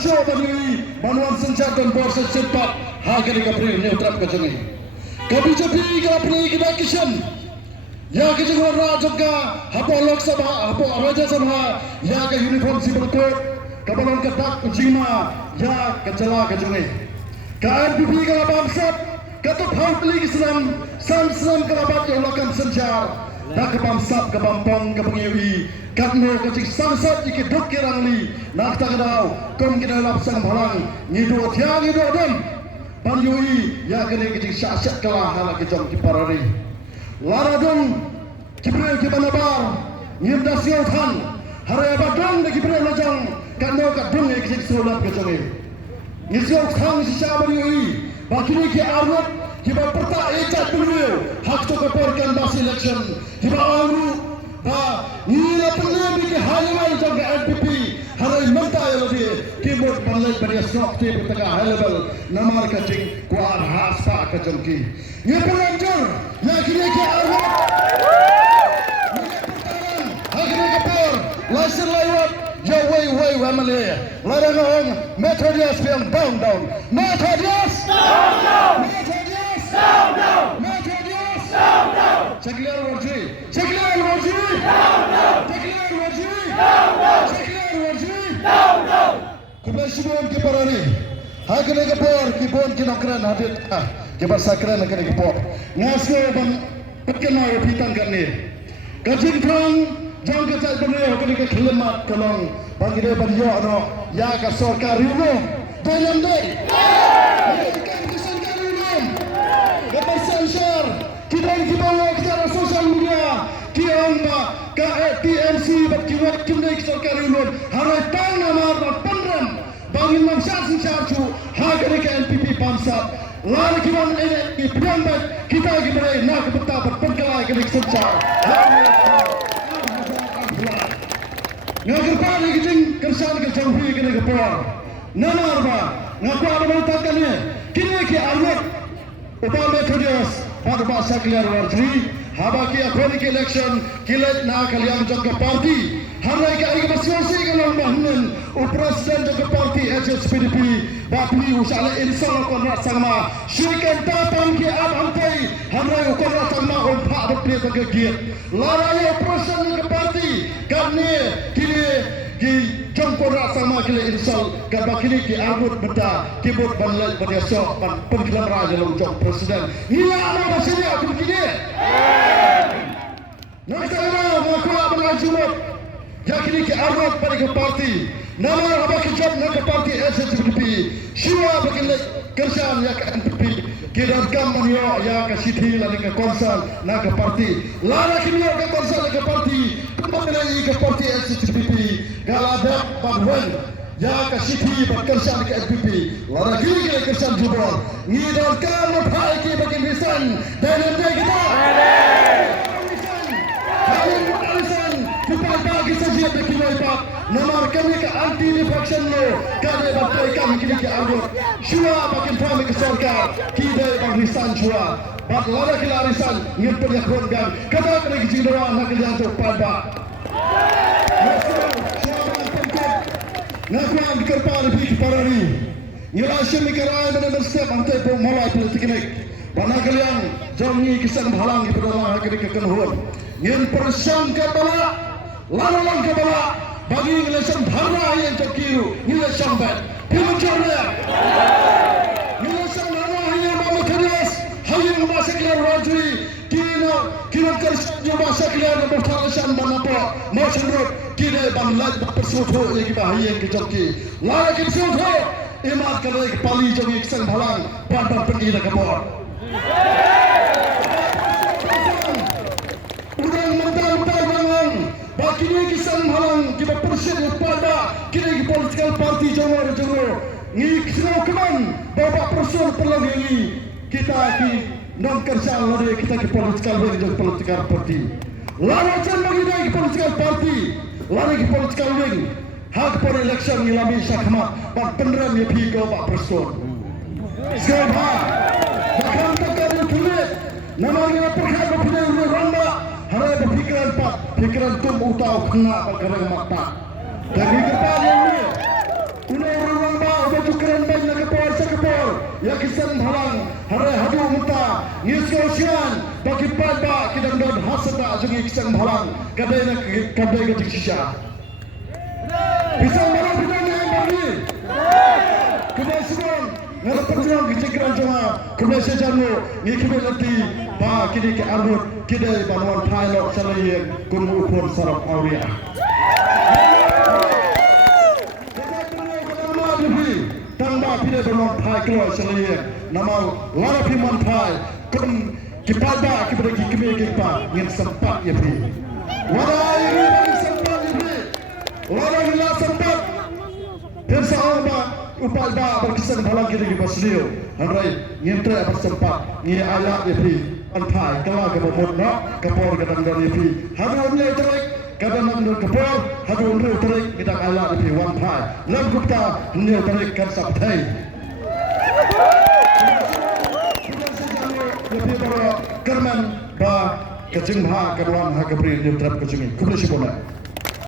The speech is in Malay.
show bani manuan senjata dan borsa cepat harga di kapri neutral kejengi. Kapi cepi kapri kita kishan. Ya kejengi raja ka hapo Lok Sabha hapo Raja Sabha ya ke uniform civil code kapalan ketak kejima ya kecela kejengi. KNPP ka bamsat katuk haupli Islam sam kerabat yang lakukan senjar. Nak bamsat ke bampang ke pengewi katno kecik sangsat jika dok kirangli nak tak dau kom kita lapsang balang ngido tiang ngido dan panjui ya kene kecik syasyat kalah hala kejong kiparari laradong kibrel kibanabar ngim dasio than haraya badong de kibrel lajang katno kadung kecik sulat kejong ngisio than sisa panjui bakini ki arwat kiba perta ecat beliau hak to keporkan bas election kiba auru ba nila pengebi ke high-level jaga NPP harai menta ya lebih keyboard panlai pada sok te betaka high-level namar kacing kuar haspa kacengki ye penganjur ya kini ke arwah akhirnya kepor laser lewat ya way wamale larang Methodius yang down Methodius down Sekilar warji Kumasibuan kiparani hakene kepor kibon kinokran hadit kibar sakran hakene kepor ngasko bang pekena pitang kane kajin krang jang kecak bene hakene ke khlemat kolong bagi de ban yo no ya ka sarkar rumo dalam dei kan sarkar rumo ke sensor kidang kibawa secara sosial media kiamba ka TMC bat kiwat kimdai sarkar rumo harai tang nama pandram bangin mangsat sencarcu hagare ke NPP bangsa lar kiban NPP prambat kita gibrai nak betapa pengkalai ke sencar ngagerpa ni kijing kersan ke jauhi ke negara namar ba ngaku ada mentakkannya kini ke arwat upah Methodius pada bahasa keluar warji habaki akhir ke election kilat na kalian jaga parti harai ke ai masyosi ke lombahan presiden jaga parti HSPDP bapni usala insal kon rasama syirikan tatang ke abhantai harai kon rasama on pak bapni jaga giat laraya presiden ke parti kami kini ki jongkor rasama kile insal gaba kini ki arbut beta kibut banlal pada sok pan pengkilam raja lojong presiden ila ana sini aku kini nak saya mengaku abang Jumat yakini ki arbut pada ke parti nama abang job nak ke parti SSPDP syua bagi kerjaan ya ke NPP kidan kampanyo ya ke siti lagi ke konsal nak ke parti lara kini ke konsal ke parti kembali ke parti SSPDP galadak badwan ya ke siti berkerjaan ke NPP lara kini ke kerjaan jubor ngidal kam bhai ki bagi lisan dan nanti kita kita bagi saja dekinoi pak namar kami ke anti defection lo kade batai kami kini ke arut syua bakin kami ke sarkar kita bang lisan syua bat lara kila lisan ngempel ya krongan kata kena kijing doa nak kalian tu pada ngakuan dikerpa lebih parari ngilasyam ikarai benar step antai pun mulai politik ini pada kalian jangan kisah halang di pedala hakiri kekenhuan ngin persang ke bala lalang ke bala bagi ngelesan dharma yang terkiru ngelesan bat pimencarnya ngelesan dharma yang mama keras hayang masa kelar rajui kina kerja masa kelar bertalasan banapa motion road kina banglad persuto yang bahaya ke joki lara ke persuto imat kalau ke pali jogi kisah halang ban pergi ke bawah kini kisah halang kita persen pada kini political party jawar ni kisah keman bapak persen perlu ini kita ki non kerja lari kita ki political party lalu jangan bagi dia ki political party lari ki political wing hak per election ngilami syakmat pak peneram ya pi ke pak persen sekarang bahkan takkan tulis namanya perkhidmat berpindah ramba harai berfikiran pak fikiran tum utau kena perkara mata dari kepala ini unai orang ya kisan halang hare hadu muta ngiskosian bagi pada kidang don hasada jungi kisan halang kadai ke sisa bisa malam bidang yang bagi kedai sebelum ngarap perjuang kecekran cuma kedai sejamu ngikibel lati ba kini ke arbut kidai banuan pilot salaye kumu upon sarap auria tangba pide banuan pai keluar salaye nama lara piman pai kum kipada kibada kibe kipa ngin sempat ya pi wadai ri sempat ya pi lara ila sempat pensa ba upal ba berkisan bhalang kiri di baslio handrai ngintre apa sempat ngi ala ya pi anpai kala ke bomot na kapor kadang dari pi hadun le trek kadang nang kapor hadun le trek kita ala ya pi wan pai lam gupta ne trek kan sap thai ya pi bara kerman ba kajing ha kadwan ha kapri ne trap kajing kubli sibona